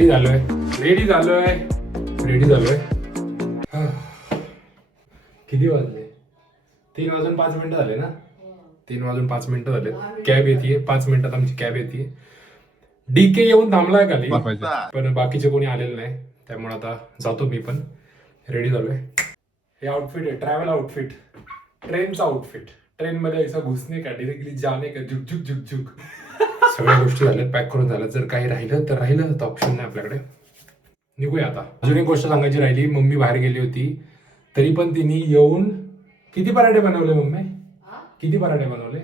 Ready झालोय. किती वाजले? 3:05 झाले ना. 3:05 झाले. कॅब येते 5 मिनिटात, आमची कॅब येते. डीके येऊन थांबलाय खाली, पण बाकीचे कोणी आलेले नाही, त्यामुळे आता जातो मी पण. रेडी झालोय. हे आउटफिट आहे ट्रॅव्हल आउटफिट, ट्रेनचा आउटफिट. ट्रेन मध्ये ऐसा घुसणे का, डिरेक्टली जाणे का, झुक झुक झुक झुक. सगळ्या गोष्टी झाल्यात, पॅक करून झाल्यात. जर काही राहिलं तर राहिलं, तर ऑप्शन नाही आपल्याकडे. निघूया आता. अजून एक गोष्ट सांगायची राहिली. मम्मी बाहेर गेली होती, तरी पण तिने येऊन किती पराठे बनवले मम्मी? किती पराठे बनवले?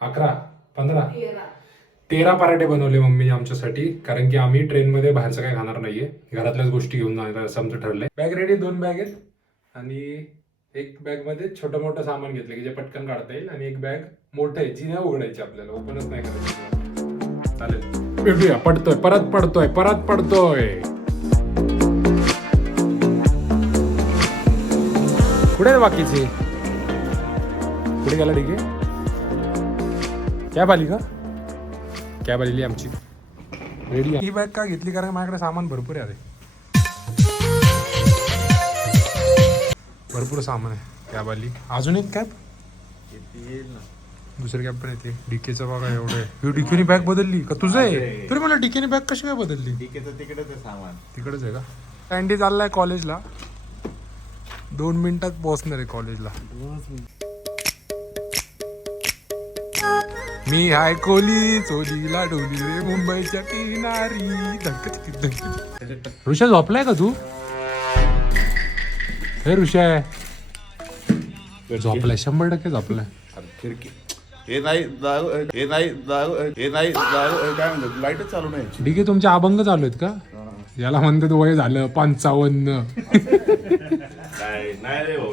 11, 15, 13 पराठे बनवले मम्मीने आमच्यासाठी. कारण की आम्ही ट्रेनमध्ये बाहेरचं काही खाणार नाहीये, घरातल्याच गोष्टी घेऊन जाणार असं आमचं ठरलंय. बॅग रेडी, 2 बॅग आहेत आणि एक बॅग मध्ये छोटं मोठं सामान घेतलं की जे पटकन काढता येईल, आणि एक बॅग मोठं आहे जी नाही उघडायची आपल्याला, ओपनच नाही करायची. चालेल, भेटूया. परत पडतोय. कुठे बाकीचे? कुठे गेला? ठीक आहे. कॅब आली का? कॅब आलेली आमची. रेडी. ही बॅग का घेतली? कारण माझ्याकडे सामान भरपूर आहे. भरपूर सामान आहे. कॅब आली. अजून एक कॅब येईल ना, दुसरी कॅब पण येते. डीकेचं बघा एवढं आहे. ही डीकेने बॅग बदलली का? तुझं आहे तरी मला डीकेने बॅग कशी काय बदलली? डीकेचं तिकडेच आहे सामान. तिकडेच आहे का? कॅन्डी चाललाय कॉलेजला. 2 मिनिटात पोहोचणार आहे कॉलेजला. मी हाय कोली चोलीला डोली रे मुंबईच्या किनारी. ऋषा झोपलाय का तू? हे ऋषा झोपलाय, 100% झोपलाय. खिडकी हे नाही काय म्हणतात, लाईटच चालू नाही. ठीक आहे. तुमचे अभंग चालू आहेत का? याला म्हणतात वय झालं 55. नाही रे भाऊ,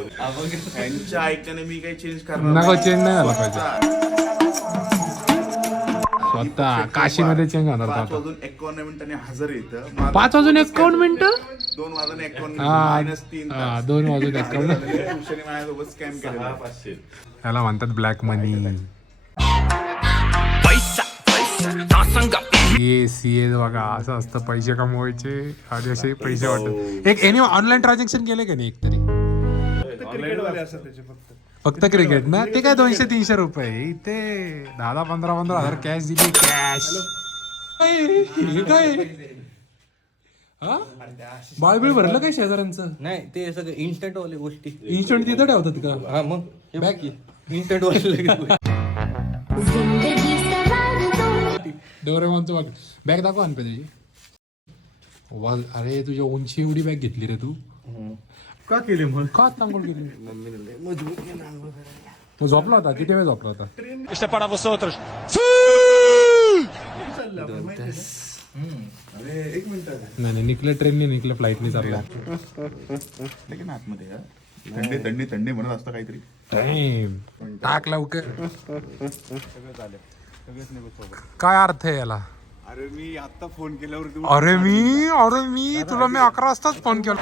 यांच्या ऐकण्याने मी काही चेंज करणार नका. चेंज नाही झाला पाहिजे. स्वतः काशीमध्ये चेंज होणार. 5:51 मिनिटांनी हजर येतं. 5:51 -3 तास. 2:51 माझ्यासोबत स्कॅम केला. याला म्हणतात ब्लॅक मनी. सीए बघा असं असतं, पैसे कमवायचे आणि असे पैसे वाटत. एक एनी ऑनलाईन ट्रान्झॅक्शन केले का नाही? एक तरी फक्त क्रिकेट ना. ते काय 200-300 रुपये. इथे 10-15 हजार कॅश दिली. कॅश हे काय? हा, बाळबीळ भरलं काय शेजाऱ्यांचं? नाही, ते सगळं इन्स्टंट वाले गोष्टी. इन्स्टंट तिथं ठेवतात का? हा, मग बॅग इन्स्टंट वाले. डोरेमॉनचं बॅग दाखव आणपे तुझी. अरे तुझ्या उंची एवढी बॅग घेतली रे तू? का केली मग? का आंघोळ केली? मग झोपला होता? किती वेळ झोपला होता? नाही, निकलं ट्रेनने, निकलं फ्लाईटने चालला. आतमध्ये थंडी म्हणत असतं काहीतरी. टाक लवकर. काय अर्थ आहे याला? अरे मी आता फोन केल्यावर अरे मी तुला 11 वाजताच फोन केला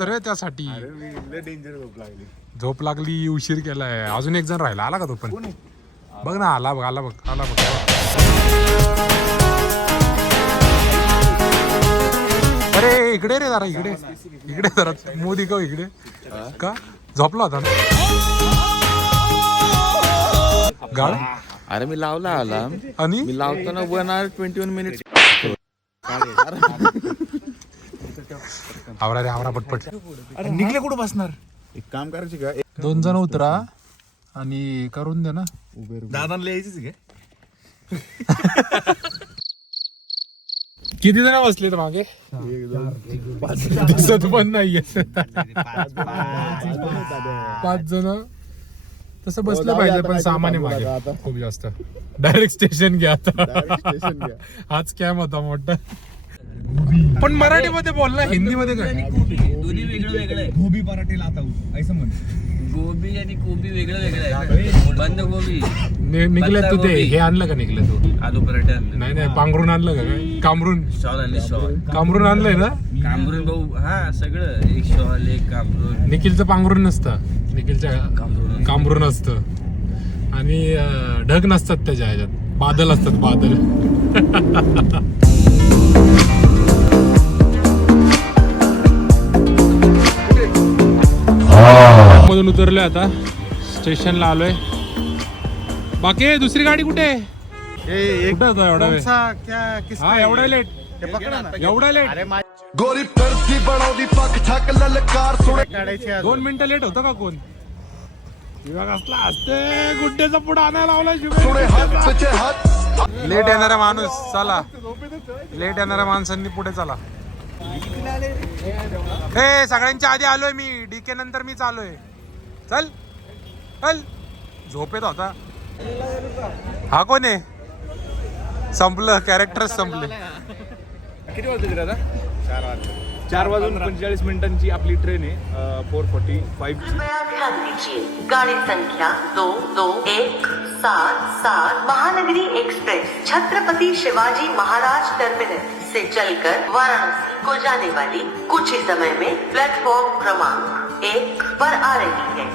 रे त्यासाठी. डेंजर झोप लागली, उशीर केलाय. अजून एक जण राहिला. आला का तो पण? बघ ना, आला बघ. अरे इकडे रे जरा, इकडे जरा मोदी का इकडे का? झोपला होता ना गाड? अरे मी लावला आला आणि मी लावताना 1 hour 21 minutes. आवरा पटपट. निघले कुठं बसणार? एक काम करायचे का, 2 जण उतरा आणि करून दे ना. दादांना यायचीच घे. किती जण बसले मागे? दिसत पण नाहीये. 5 जण तसं बसलं पाहिजे, पण सामान्य मागे खूप जास्त. डायरेक्ट स्टेशन घ्या आता. हाच कॅम होता मोठा. पण मराठीमध्ये बोलला, हिंदीमध्ये काय? दोन्ही वेगळं आहे. गोबी पराठे लाता हूं ऐसा म्हण. गोबी आणि कोबी वेगळं आहे. बंद गोबी निघले तू. ते हे आणलं का? निघले तू आलू पराठे आणले. नाही पांघरून आणलं का? काय कामरून? शॉल आणले. शॉल कामरून आणलंय ना? कामरून भाऊ. हा, सगळं. एक शॉल, एक कामरून. निखिलचं पांघरून नसतं, निखिलच्या कामरून असतं. आणि ढग नसतात त्याच्या ह्याच्यात, बादल असतात. बादल मधून उतरलोय आता, स्टेशनला आलोय. बाकी दुसरी गाडी कुठे आहे? कुठं होता एवढा वेळ? हा एवढा लेट, एवढा लेट. गोरी फिरती बनवली पक ठक ललकार सुणे 2 मिनिटं लेट होतं का कोण? विभाग असला असते गुड्डेचा पुढे आणायला लावला सुणे हातचे हात लेट येणारा माणूस चला, लेट येणाऱ्या माणसांनी पुढे चला. हे सगळ्यांच्या आधी आलोय मी, डीके नंतर मीच आलोय. चल चल, झोपेत होता. हा कोण आहे? संपलं, कॅरेक्टरच संपले. किती वाजले आता? 4:45 आपली ट्रेन आहे 4:45 ची. ध्यान दीजिए, गाड़ी संख्या 2217 महानगरी एक्सप्रेस छत्रपति शिवाजी महाराज टर्मिनस से चलकर वाराणसी को जाने वाली कुछ ही समय में प्लेटफॉर्म क्रमांक 1 पर आ रही है.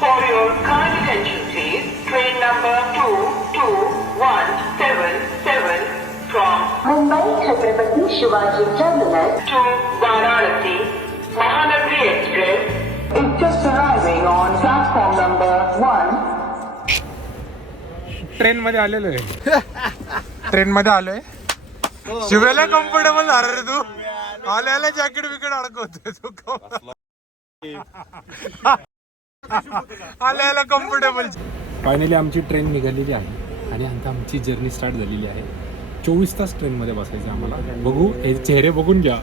For your kind attention please, train number 22177 from Mumbai Chhatrapati Shivaji Terminus to Varanasi Mahanagari Express is just arriving on platform number 1. Train मध्ये आलेलो आहे. ट्रेन मध्ये आलोय. शिवायला कम्फर्टेबल झाला रे तू. आल्याला जॅकेट बिकेट अडकवतोय तू. आल्याला कम्फर्टेबल. फायनली आमची ट्रेन निघालेली आहे आणि आता आमची जर्नी स्टार्ट झालेली आहे. 24 तास ट्रेन मध्ये बसायचं आम्हाला. बघू, हे चेहरे बघून घ्या.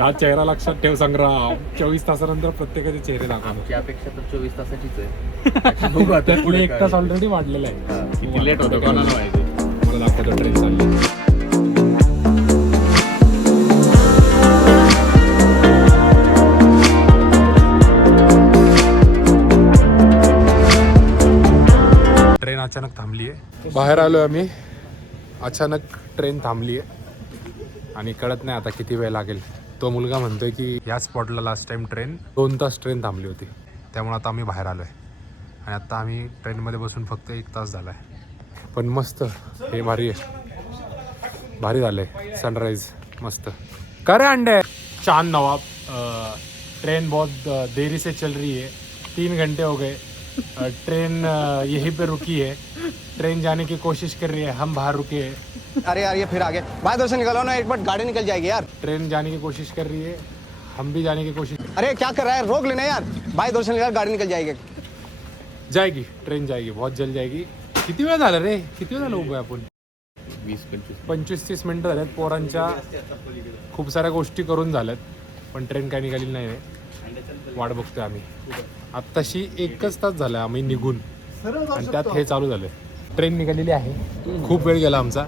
हा चेहरा लक्षात ठेव संग्राम. 24 तासानंतर प्रत्येकाचे चेहरे दाखवा. आमची अपेक्षा तर 24 तासाचीच आहे. त्या पुढे 1 तास ऑलरेडी वाढलेला आहे. किती लेट होतं कोणाला माहिती. मला दाखवतो ट्रेन चालली. ट्रेन अचानक थांबली आहे. बाहेर आलोय आम्ही. अचानक ट्रेन थांबली आहे आणि कळत नाही आता किती वेळ लागेल. तो मुलगा म्हणतोय की या स्पॉटला लास्ट टाइम ट्रेन 2 तास ट्रेन थांबली होती. त्यामुळे आता आम्ही बाहेर आलोय आणि आता आम्ही ट्रेनमध्ये बसून फक्त 1 तास झाला आहे. पण मस्त, हे भारी आहे, भारी झालंय. सनराइज मस्त. करे अंडे चांद नवाब. ट्रेन बहुत देरी से चल रही है, 3 घंटे हो गए. ट्रेन यहीं पे रुकी है. ट्रेन जाने की कोशिश कर रही है, हम बाहर रुके हैं. अरे यार ये फिर आगे बाहर दर से निकलो ना, एक बार गाड़ी निकल जाएगी यार. ट्रेन जाने की कोशिश कर रही है, हम भी जाने की कोशिश. अरे क्या कर रहा है, रोक लेना यार. बाहर दर से निकल, गाड़ी निकल जाएगी. जाएगी ट्रेन, जाएगी, बहुत जल्द जाएगी. किती वेळ झाला रे? किती वेळ झालं उभं आपण? 25-30 मिनिटं झाल्यात. पोरांच्या खूप साऱ्या गोष्टी करून झाल्यात पण ट्रेन काय निघाली नाही रे. वाट बघतोय आम्ही. आत्ताशी 1 तास झाला आम्ही निघून आणि त्यात हे चालू झालंय. ट्रेन निघालेली आहे. खूप वेळ गेला आमचा,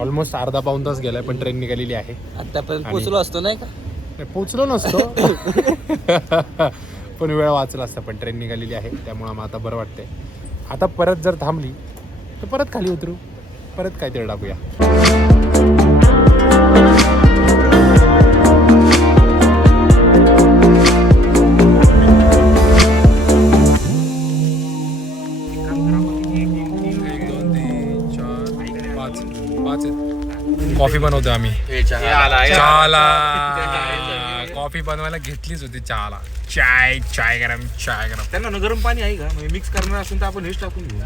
ऑलमोस्ट अर्धा-पाऊण तास गेलाय पण ट्रेन निघालेली आहे. आतापर्यंत पोहोचलो असतो नाही का? पोचलो नसतो पण वेळ वाचला असता. पण ट्रेन निघालेली आहे त्यामुळे आम्हाला आता बरं वाटतंय. आता परत जर थांबली तर परत खाली उतरू, परत काहीतरी टाकूया. कॉफी बनवतोय आम्ही. चहाला कॉफी बनवायला घेतलीच होती. चहाला चाय गरम, चाय गरम. त्यांना ना गरम पाणी आहे का? मिक्स करणार असेल तर आपण हेच टाकून घेऊ.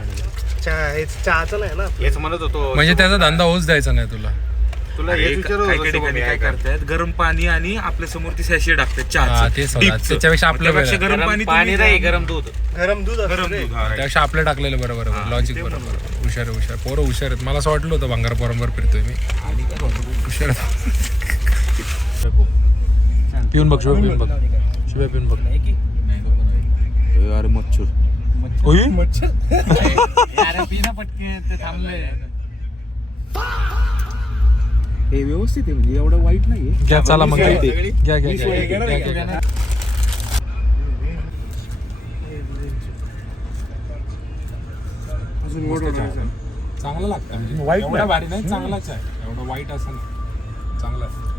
चहाचं नाही ना, हेच म्हणत होतो. म्हणजे त्याचा धंदा होऊच द्यायचा नाही तुला. तुला हेच विचारू काही ठिकाणी काय करतायत, गरम पाणी आणि आपल्या समोर ती सॅशे टाकतात चहा. त्याच्यापेक्षा आपलं गरम पाणी नाही, गरम दूध. त्यापेक्षा आपलं टाकलेलं बरोबर. लॉजिक बरोबर. हुशार हुशार पोरं हुशार आहेत. मला असं वाटलं होतं भांगार पोरांवर फिरतोय मी. हुशार. पिऊन बघ शिवाय, पिऊन बघ शिवाय, पिऊन बघ. अरे मच्छर हे व्यवस्थित आहे, म्हणजे एवढं वाईट नाहीये. घ्या चला मग. घ्या घ्या घ्या. चांगलं लागतं म्हणजे वाईट एवढा भारी नाही, चांगलाच आहे. एवढं वाईट असं नाही, चांगलं आहे.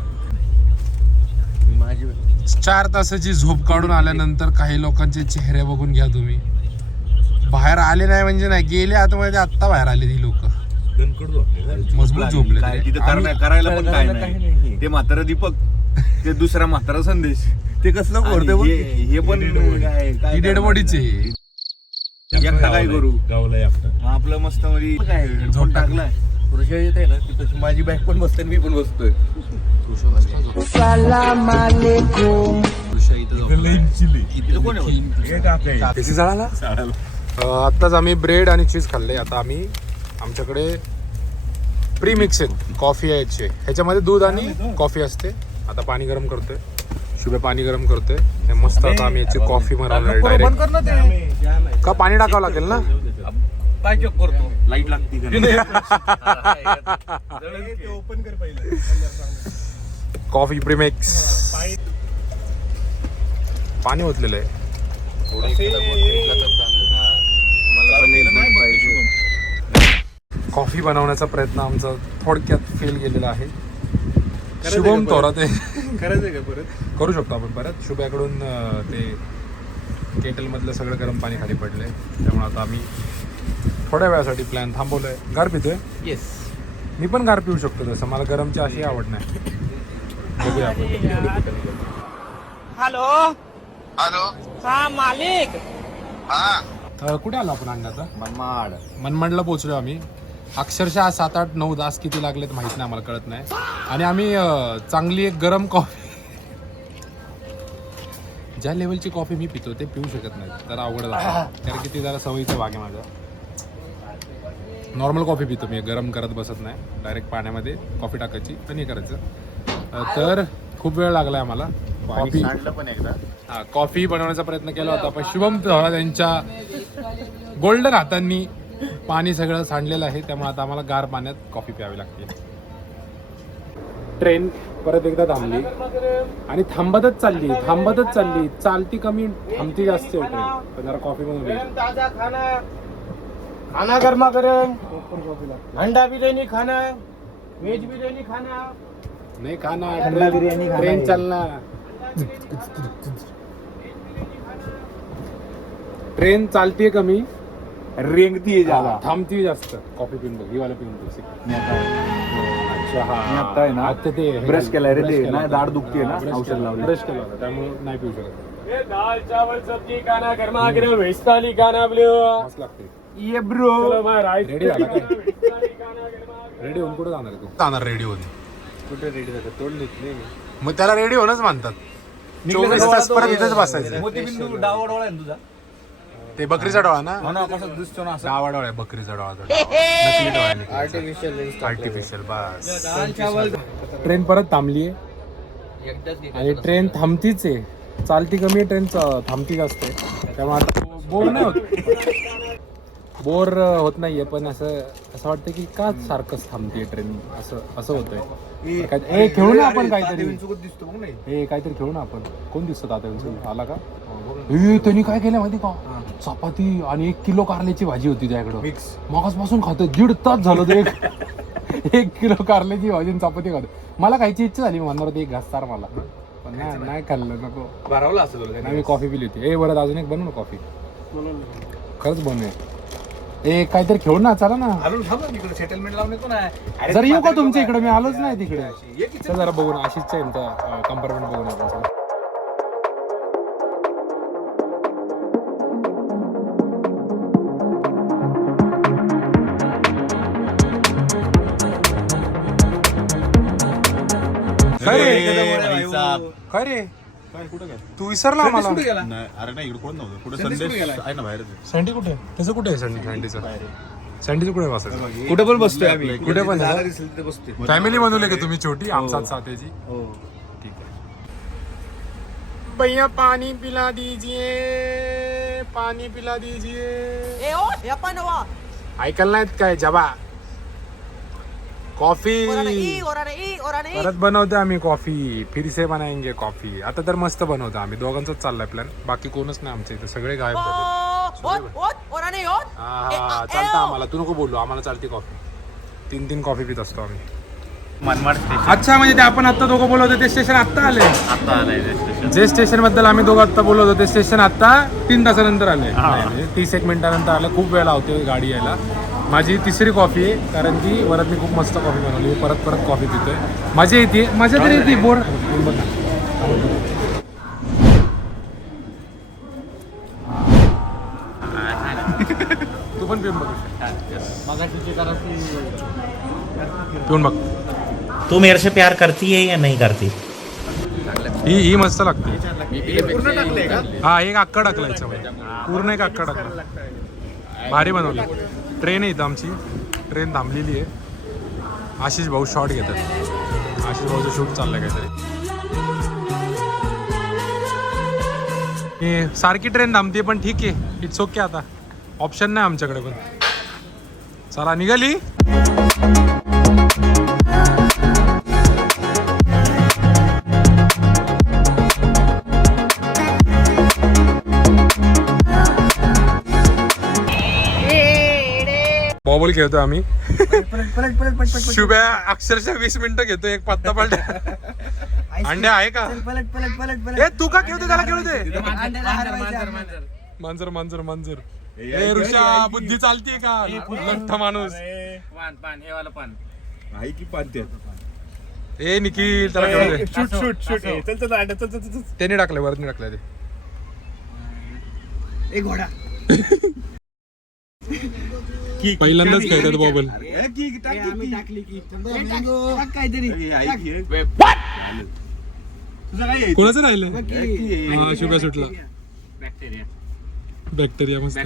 4 तासाची झोप काढून आल्यानंतर काही लोकांचे चेहरे बघून घ्या तुम्ही. बाहेर आले नाही म्हणजे नाही, गेले आतमध्ये, आत्ता बाहेर आले ती लोक. मजबूत झोपले काय तिथं करायला पण काय नाही. ते म्हातारा दीपक, ते दुसरा म्हातारा संदेश, ते कसलं करतोय हे पण काय डेड बॉडीचे एकटा काय करू गावला एकटा. मग आपलं मस्त मध्ये काय झोप टाकलाय पुरुषा येत आहे ना, तिथं माझी बॅग पण बसते मी पण बसतोय. देशी झाडाला आत्ताच आम्ही ब्रेड आणि चीज खाल्ले. आता आम्ही आमच्याकडे प्री मिक्सेड कॉफी आहे याची, ह्याच्यामध्ये दूध आणि कॉफी असते. आता पाणी गरम करतोय, शुभे पाणी गरम करतोय. हे मस्त आता आम्ही याची कॉफी बनवणार डायरेक्ट. का पाणी टाकावं लागेल ना? लाईट लागते कॉफी प्रीमिक्स पाणी ओतलेलं आहे. कॉफी बनवण्याचा प्रयत्न आमचा थोडक्यात फेल गेलेला आहे. शुभम थोरात करायचंय का परत? करू शकतो आपण परत. शुभ्याकडून ते केटल मधलं सगळं गरम पाणी खाली पडलंय, त्यामुळे आता आम्ही थोड्या वेळासाठी प्लॅन थांबवलाय. गार पितोय? येस. मी पण गार पिऊ शकतो, तसं मला गरमची अशी आवड नाही. बघूया आपण. हेलो हाँ मालिक. कुठे आलो आपण अंड्याचा? मनमाडला पोहोचलो आम्ही. अक्षरशः 7, 8, 9, 10 किती लागलेत माहित नाही, आम्हाला कळत नाही. आणि आम्ही चांगली एक गरम कॉफी, ज्या लेवलची कॉफी मी पितो ते पिऊ शकत नाही, जरा अवघड झालं. कारण की ती जरा सवयीचा भाग आहे माझा. नॉर्मल कॉफी पितो मी, गरम करत बसत नाही. डायरेक्ट पाण्यामध्ये कॉफी टाकायची आणि हे करायचं. तर खूप वेळ लागला आहे आम्हाला. कॉफी बनवण्याचा प्रयत्न केला होता, पण शुभम थोरात यांच्या गोल्डन हातांनी पाणी सगळं सांडलेलं आहे, त्यामुळे आता आम्हाला गार पाण्यात कॉफी प्यावी लागते. ट्रेन परत एकदा थांबली आणि थांबतच चालली. चालती कमी, थांबती जास्त ट्रेन. तर जरा कॉफी बनवली. ताजा खाना गर्मा गरम, अंडा बिर्याणी खाना, वेज बिर्याणी खाना. नाही खाना, ट्रेन चलना. ट्रेन चालतीये कमी, रेंगती ज्यादा, थांबती जास्त. कॉफी पिऊन बघ, ही वाला पिऊन बघ. आता ते ब्रश केलाय रे, ते नाही दाढ दुखते ना, औषध लावलं. ब्रश केला होता त्यामुळे नाही पिऊ शकत. दाल चावल सब्जी खाना गर्मा गरम, व्हेज थाली खाना ब्रो. मस्त लागते. ये ब्रो. रेडी झाला काय? रेडी होऊन कुठे जाणार तू? जाणार रेडी होऊन. कुठे रेडी झालं? तोडलीच नाही. मग त्याला रेडी होणंच म्हणतात. 24 तास परत इथेच बसायचं. मोतीबिंदू डावा डोळा आहे ना तुझा? ते बकरीचा डोळा ना? कसं दिसतो ना असं? डावा डोळा आहे, बकरीचा डोळा. नकली डोळा आहे. आर्टिफिशियल. बस. ट्रेन परत थांबली आहे आणि ट्रेन थांबतीच आहे. चालती कमी आहे, ट्रेन थांबती जास्त आहे. त्यामुळे आता बोर नाही होत. बोर होत नाहीये, पण असं वाटतं की का सारखंच थांबतीये ट्रेन, असं होतंय. खेळू ना आपण काहीतरी. काहीतरी खेळू ना आपण. कोण दिसतो आता आला का? त्यांनी काय केलं माहिती का? चपाती आणि 1 किलो कारल्याची भाजी होती त्याकडं. मगासपासून खातो, 1.5 तास झालं ते. 1 किलो कारल्याची भाजी आणि चपाती खातो. मला खायची इच्छा झाली, म्हणणार होती एक घास सार मला, पण नाही खाल्लं. नको भरावला असं मी कॉफी पिली होती. बरं अजून एक बनवू ना कॉफी. खरंच बनवूया. काहीतरी खेळू ना, चला ना. सेटलमेंट लावून येतो ना. जर येऊ का तुमच्या इकडे? मी आलोच नाही तिकडे. चल जरा बघून, आशिषचा कंपार्टमेंट बघून आपण. खरे तू विसरला आम्हाला. अरे नाही, इकडे कोण नव्हतं. पुढे संदेश आहे ना बाहेर. सँडी कुठे? त्याचं कुठे आहे? सँडीचं कुठे बसायचं? कुठे पण बसतोय आम्ही. कुठे पण बसतोय. फॅमिली बनवली का तुम्ही छोटी? आमचा साथेची. ठीक आहे. भैया पानी पिला दीजिए, पानी पिला दीजिए. ऐकायला नाहीत काय? जबा कॉफी परत बनवतो आम्ही कॉफी. फिर से बनाएंगे कॉफी. आता तर मस्त बनवतो आम्ही. दोघांचाच चाललाय प्लॅन, बाकी कोणच नाही आमच्या इथे. सगळे गायब झाले. चालतं आम्हाला. तू नको बोलू, आम्हाला चालते कॉफी. 3 कॉफी पित असतो आम्ही. मनमाड स्टेशन अच्छा, म्हणजे ते आपण आता दोघं बोलत होते ते स्टेशन आता आले. आता आलंय ते स्टेशन. जे स्टेशन बद्दल आम्ही दोघं आता बोलत होते ते स्टेशन आता 3 तासानंतर आले. 30 मिनिटानंतर आलं. खूप वेळ लावते गाडी यायला. माझी तिसरी कॉफी आहे, कारण की वरत मी खूप मस्त कॉफी बनवली. मी परत परत कॉफी पितोय. मजा येते, मजा तरी येते. बोर तू पण पिऊन बघ. पिऊन बघ. तू मेरे से प्यार करती है या नहीं करती? ही मस्त लागते. हा, एक अक्का टाकला याच्यामध्ये. पूर्ण एक अक्का टाकला. भारी बनवलं. ट्रेन आहे इथं आमची. ट्रेन थांबलेली आहे. आशिष भाऊ शॉट घेतात. आशिष भाऊचं शूट चाललंय काहीतरी. सारखी ट्रेन थांबते पण ठीक आहे. It's okay. आता ऑप्शन नाही आमच्याकडे पण. चला निघाली. बॉबल खेळतोय आम्ही. शुभ्या अक्षरशः 20 मिनिटं घेतोय एक पत्ता पलट. अंडे आहे का? ए, तू का खेळतो? त्याला खेळू दे. मांजर मांजर मांजर. ए ऋषा, बुद्धी चालतीये का? लठ्ठ माणूस. पान हे वाला पान आहे की पानते. ए निखिल, त्याला खेळू दे. Shoot shoot shoot. चल चल चल चल चल. त्याने टाकलंय, वरती टाकलंय ते. पहिल्यांदाच खेळतात बॉबल. कोणाचं राहिलं? हा, शुभ्या सुटला. बॅक्टेरिया मस्त.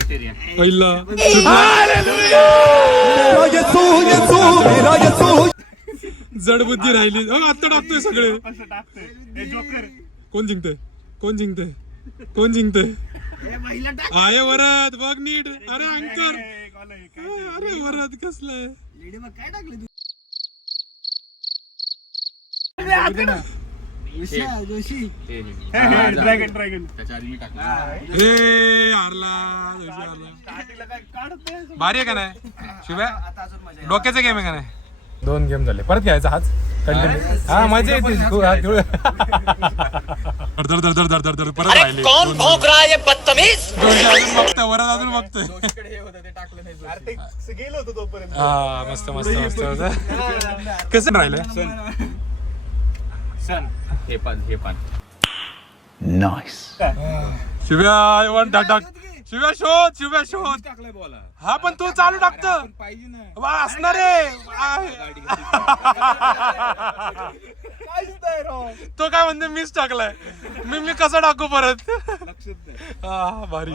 पहिला जडबुद्धी राहिली. आता टाकतोय सगळे. कोण जिंकतंय? कोण जिंकतंय? कोण जिंकतंय? आहे वरद, बघ नीट. अरे अंकर. अरे वरद कसलाय? Dragon dragon. ए हारला. भारी आहे का नाही शिव्या? डोक्याचा गेम आहे का नाही? 2 गेम झाले. परत घ्यायचा हाच कंटिन्यू. हा, मजा येते. परत राहिले. कौन भौंक रहा है ये बदतमीज? अजून बघतोय, वरद अजून बघतोय. गेलो होतो तोपर्यंत. हा, मस्त मस्त मस्त. कसं राहिलंय? सन हे पान शिव्या वन टाक. शिव्या शोध. शिव्या शोध. टाकलाय बॉला. हा, पण तू चालू टाकतो. पाहिजे ना. वा, असणार आहे. तो काय म्हणते मिस टाकलाय. मी कसं टाकू परत? हा, भारी.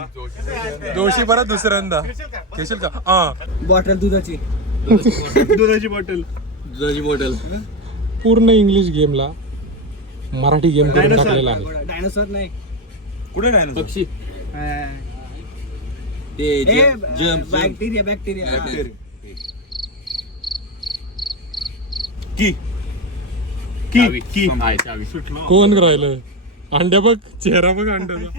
जोशी परत दुसऱ्यांदा घेशील का? हा, बॉटल दुधाची. दुधाची बॉटल. दुधाची बॉटल. पूर्ण इंग्लिश गेमला मराठी गेम करून टाकलेला आहे. डायनोसॉर नाही. कुठे डायनोसॉर? पक्षी. ते बॅक्टेरिया बॅक्टेरिया. की कोण राहिलं? अंड्या बघ, चेहरा बघ अंड्याचा.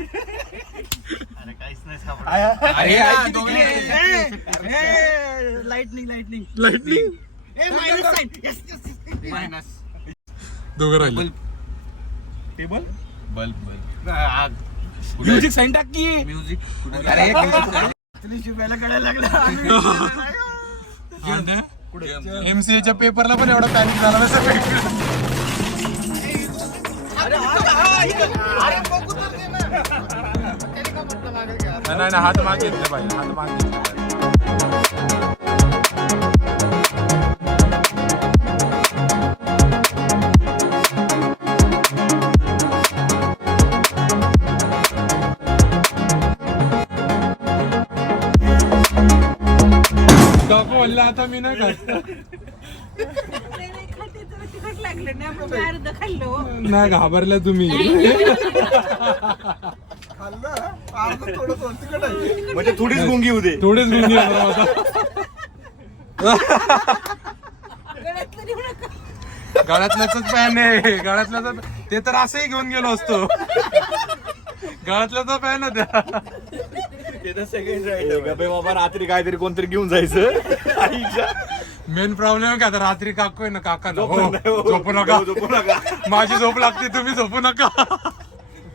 Lightning lightning lightning. दोघं राहिले. टेबल. बल्ब म्युझिक साईन टाक की. म्युझिक. MCA पेपरला पण एवढा पॅनिक झाला नसेल. नाही, हात मागे घेतले पाहिजे. हात मागे घेतले पाहिजे. काकू म्हणलं आता मी नाही खात. नाही घाबरल्या तुम्ही. म्हणजे थोडीच गुंगी होते. थोडेच गुंगी होता. गळ्यातल्याच पॅन आहे. गळ्यातल्याचा ते तर असंही घेऊन गेलो असतो. गळ्यातल्याचा पॅन होत्या. बाबा रात्री काहीतरी कोणतरी घेऊन जायचं. मेन प्रॉब्लेम काय आता रात्री काकू आहे ना काका झोपू नका माझी झोप लागते तुम्ही झोपू नका.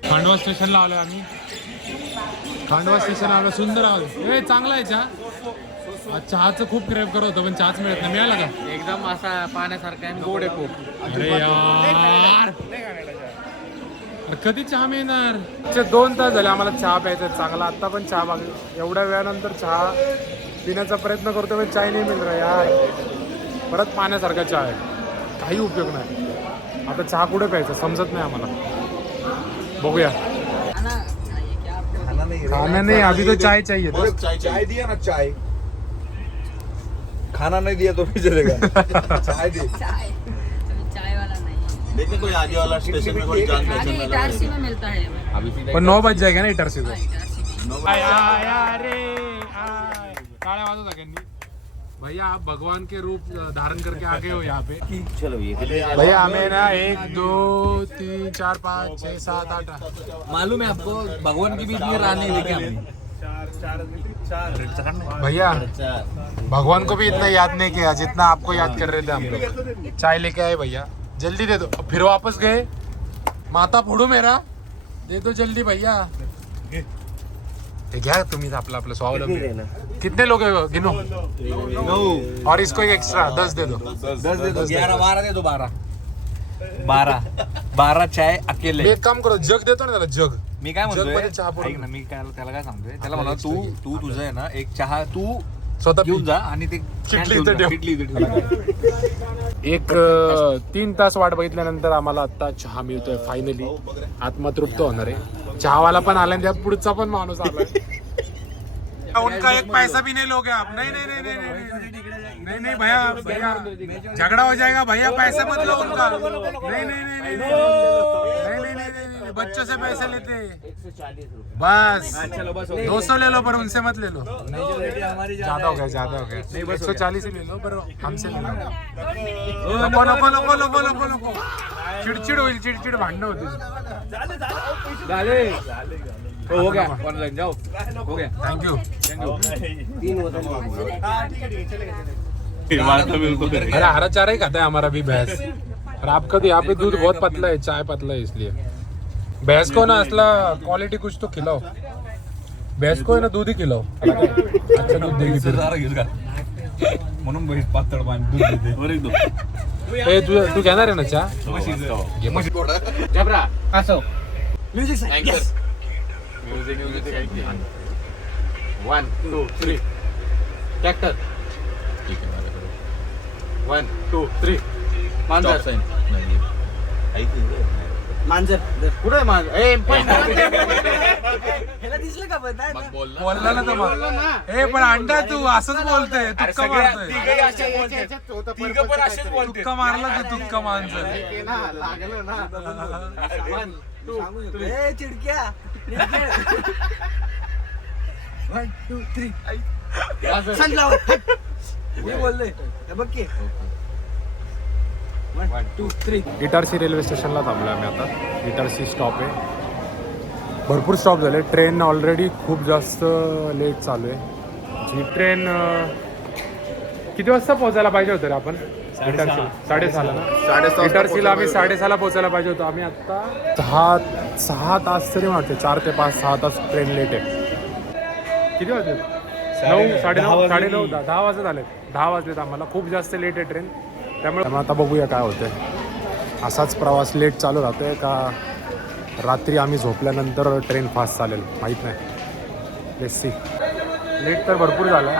खांडवा स्टेशनला आलोय आम्ही. खांडवा स्टेशन आलो. सुंदर आवाज ए चांगला आहे चहा. चहाचं खूप क्रेव करत होतं पण चहाच मिळत नाही. मिळाला का? एकदम असा पाण्यासारखा आहे, गोड आहे खूप. अरे यार अरे कधी चहा मिळणार? 2 तास झाले आम्हाला चहा प्यायचा चांगला. आता पण चहा मागली. एवढ्या वेळानंतर चहा पिण्याचा प्रयत्न करतो पण चाय नाही मिळणार यार. परत पाण्यासारखा चहा आहे, काही उपयोग नाही. आता चहा कुठे प्यायचा समजत नाही आम्हाला. बघूया. खाना नहीं अभी तो चाय चाहिए. चाय दिया ना चाय. खाना नहीं दिया तो फिर चलेगा. चाय दे. चाय वाला नहीं, देखिए कोई आगे वाला स्टेशन में कोई जान अभी इटारसी में मिलता है. पण 9 बज जाएगा ना इटारसी को. इटारसी में. काळ्या वाजत होत्या भैया आप भगवान के रूप धारण करके आ गए हो यहाँ पे. चलो ये भैया हमें ना 1 2 3 4 5 6 7 8 मालूम है आपको भगवान की भी इतनी रानी लेके हमने. भैया भगवान को भी इतना याद नहीं किया जितना आपको याद कर रहे थे हम लोग. चाय लेके आए भैया जल्दी दे दो. फिर वापस गए माता फोड़ू मेरा. दे दो जल्दी भैया. घ्या तुम्ही आपलं स्वावलंबी. कितने लोग हैं गिनो. और इसको एक एक्स्ट्रा 10 दे दो. 10 दे दो. 11 12 दे दो. 12 चाय अकेले. एक काम करो जग देतो ना त्याला जग. मी काय जगमध्ये चहा म्हणतोय पडून. ऐक ना, मी काय त्याला काय सांगतोय त्याला म्हणा तू तुझं आहे ना एक चहा तू स्वतः घेऊन जा आणि ते किटली घेऊन इथं जा, ठेव. किटली इथं ठेव. एक 3 तास वाट बघितल्यानंतर आम्हाला आता चहा मिळतोय फायनली. आत्मा तृप्त होणार आहे. चहावाला पण आला त्यात पुढचा पण माणूस आलाय. उनका एक पैसा भी नहीं लोगे आप. नहीं नहीं नहीं नहीं नहीं नहीं भैया झगड़ा हो जाएगा भैया. पैसा मत लो उनका. नहीं नहीं नहीं नहीं नहीं बच्चों से पैसे लेते बस. 200 ले लो पर उनसे मत ले लो. ज्यादा हो गया नहीं 140 ही ले लो पर हमसे ले लो. नको नको नको नको नको नको. चिडचिड होईल. चिडचिड भांडणं होतील. हो गया ऑनलाइन जाओ. हो गया. Thank you. अरे हरा चारा ही खाता है हमारा भी भैंस. और आपका तो यहाँ पे दूध बहुत पतला है, चाय पतला है इसलिए. भैंस को ना असला क्वालिटी कुछ तो खिलाओ. भैंस को है ना दूध ही खिलाओ. अच्छा दूध देगी फिर. म्हणून बहीण पातळ पाणी दूध देते. वर एक दो. ए तू घेणार आहे ना चहा. घे मग. जबरा असो. Music 1 2 3 tractor. 1 2 3 मांजर. मांजर कुठे मांजर. ए पण ह्याला दिसलं का बोलला ना तर ए पण अंडा तू असंच बोलतोय. तुक्का मारतोय. तुक्का मारला तू. तुक्का मांजर. चिडक्या. 1 2 3 मी बोललोय बघ की. 1 2 3 इटारसी रेल्वे स्टेशनला थांबलो आम्ही आता. इटारसी स्टॉप आहे. भरपूर स्टॉप झाले. ट्रेन ऑलरेडी खूप जास्त लेट चालू आहे. जी ट्रेन किती वाजता पोहोचायला पाहिजे होतं रे आपण. 6:30 ना. इटारसीला आम्ही 6:30 पोहोचायला पाहिजे होतो. आम्ही आता 6 तास तरी वाटते. 4 ते 5 6 तास ट्रेन लेट आहे. किती वाजले 9 9:30 10 वाजत आले. 10 वाजलेत आम्हाला. खूप जास्त लेट आहे ट्रेन. त्यामुळे आता बघूया काय होतंय. असाच प्रवास लेट चालू राहतोय का रात्री आम्ही झोपल्यानंतर ट्रेन फास्ट चालेल माहीत नाही. Let's see. लेट तर भरपूर झालं.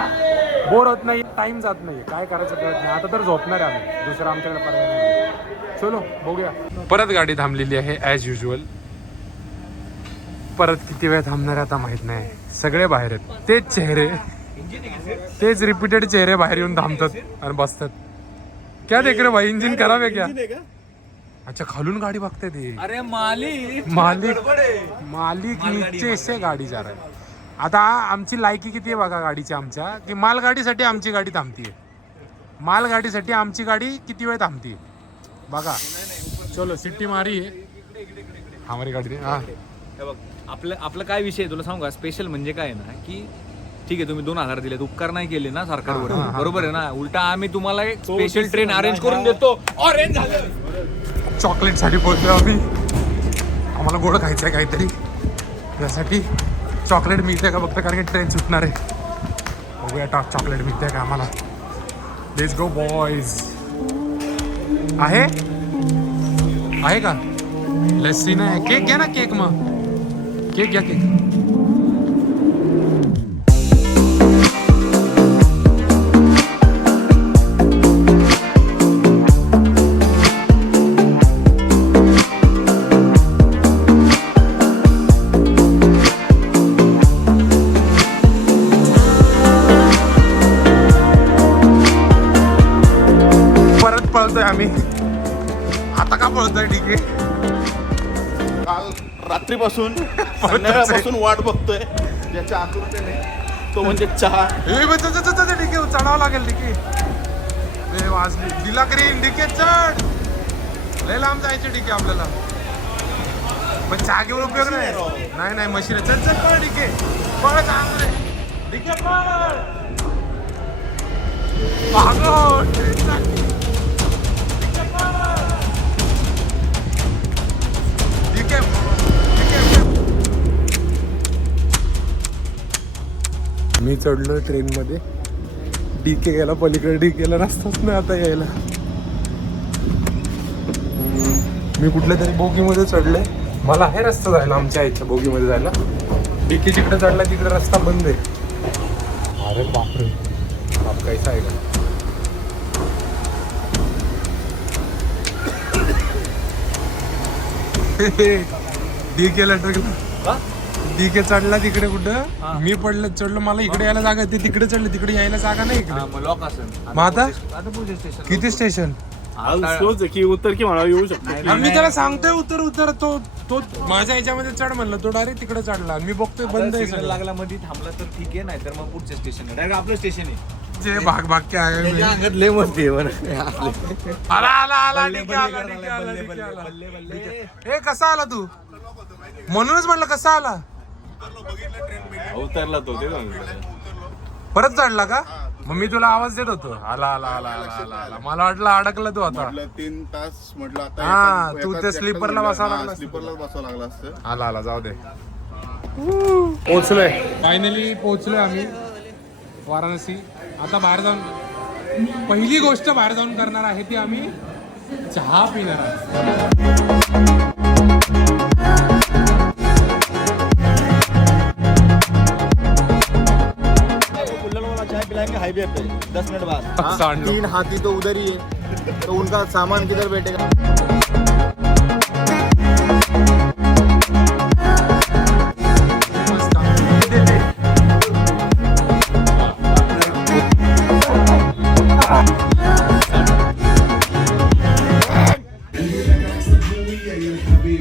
बोर होत नाही. टाईम जात नाही. काय करायचं कळत नाही. आता तर झोपणार आहे आम्ही. दुसरं आमच्याकडे पर्याय नाही. चलो बघूया. परत गाडी थांबलेली आहे ॲज युजल. परत किती वेळ थांबणार आहे आता माहीत नाही. सगळे बाहेर आहेत. तेच चेहरे तेच रिपीटेड चेहरे बाहेर येऊन थांबतात आणि बसतात. क्या देख रहे भाई. इंजिन खराब है क्या. अच्छा खालून गाडी बघते ते. अरे मालिक मालिक नीचे से गाडी जा रहा है. आता आमची लायकी किती आहे बघा गाडीची आमच्या की मालगाडीसाठी आमची गाडी थांबतीये. मालगाडीसाठी आमची गाडी किती वेळ थांबतीये बघा. चलो सिट्टी मारी आहे हमारी गाडी. हा आपलं काय विषय तुला सांगू का. स्पेशल म्हणजे काय ना की ठीक आहे तुम्ही 2,000 दिलेत, उपकार नाही केले ना सरकारवर, बरोबर आहे ना? उलटा आम्ही तुम्हाला एक स्पेशल ट्रेन अरेंज करून देतो. ऑरेंज झालं. चॉकलेट साठी पोहोचलो आम्ही. आम्हाला गोड खायचं आहे काहीतरी, त्यासाठी चॉकलेट मिळते का बघतं, कारण की ट्रेन सुटणार आहे. बघूया टॉप चॉकलेट मिळते का आम्हाला. Let's go boys. आहे का लस्सी? नाही केक घ्या ना, केक मग केक घ्या, केक. परत पळतोय आम्ही. आता का पळतोय? ठीक आहे. काल रात्रीपासून संध्याकाळपासून वाट बघतोय ज्याच्या आतुरतेने, तो म्हणजे चहा. ठीक आहे, चढावं लागेल. ठीक आहे, वाजली दिला ग्रीन. ठीक आहे, चढ. लय लांब जायचे. ठीक आहे आपल्याला, पण चहा घेऊन उपयोग नाही. नाही मशीन आहे. चल चल पळ. ठीक आहे, पळ चांगलं रे. ठीक आहे, पळ. भागो, ट्रेन चालली. ठीक आहे, ठीक आहे. मी चढलो ट्रेनमध्ये. डीके गेला पलीकडे. डीकेला रस्ताच नाही आता यायला. मी कुठल्या तरी बोगीमध्ये चढले. मला आहे रस्ता जायला आमच्या आईच्या बोगीमध्ये जायला. डीके जिकडे चढला तिकडे रस्ता बंद आहे. अरे बापरे, बाप कैसा आहे का? डीकेला ट्रेकला. डीके चढला तिकडे कुठं, मी पडलं चढलो. मला इकडे यायला जागा, ते तिकडे चढले, तिकडे यायला जागा नाही इकडे. लॉक असेल. मग आता पोलीस स्टेशन किती स्टेशन? की उत्तर की म्हणा येऊ शकतो. मी त्याला सांगतोय उतर उतर. तो माझ्या याच्यामध्ये चढ म्हणलं, तो डायरेक्ट तिकडे चढला. मी बघतोय बंद आहे सगळं. लागला मध्ये थांबला तर ठीक आहे, नाही तर मग पुढच्या स्टेशन डायरेक्ट आपलं स्टेशन आहे. जे भाग भाग काय आहे. अंगात लय मस्ती आहे बरं. आला आला आला. डीके आला, डीके आला, डीके आला. ए कसा आला तू? म्हणूनच म्हटलं कसा आला. उतरला तो, ते परत चढला का? मग मी तुला आवाज देत होतो. आला आला आला आला आला आला. मला वाटलं अडकला तू आता. 3 तास म्हटलं आता. हा, तू त्या स्लीपरला बसावं लागला. स्लीपरला बसावं लागलं असतं. आला आला, जाऊ दे. पोहोचलोय, फायनली पोहोचलोय आम्ही वाराणसी. आता बाहेर जाऊन पहिली गोष्ट बाहेर जाऊन करणार आहे ती आम्ही चहा पिणार आहे. चाय पिलाएंगे हाईवे पे 10 मिनट बाद. सांड लो. 3 हाथी तो उधर ही है, तो उनका सामान किधर बैठेगा? Happy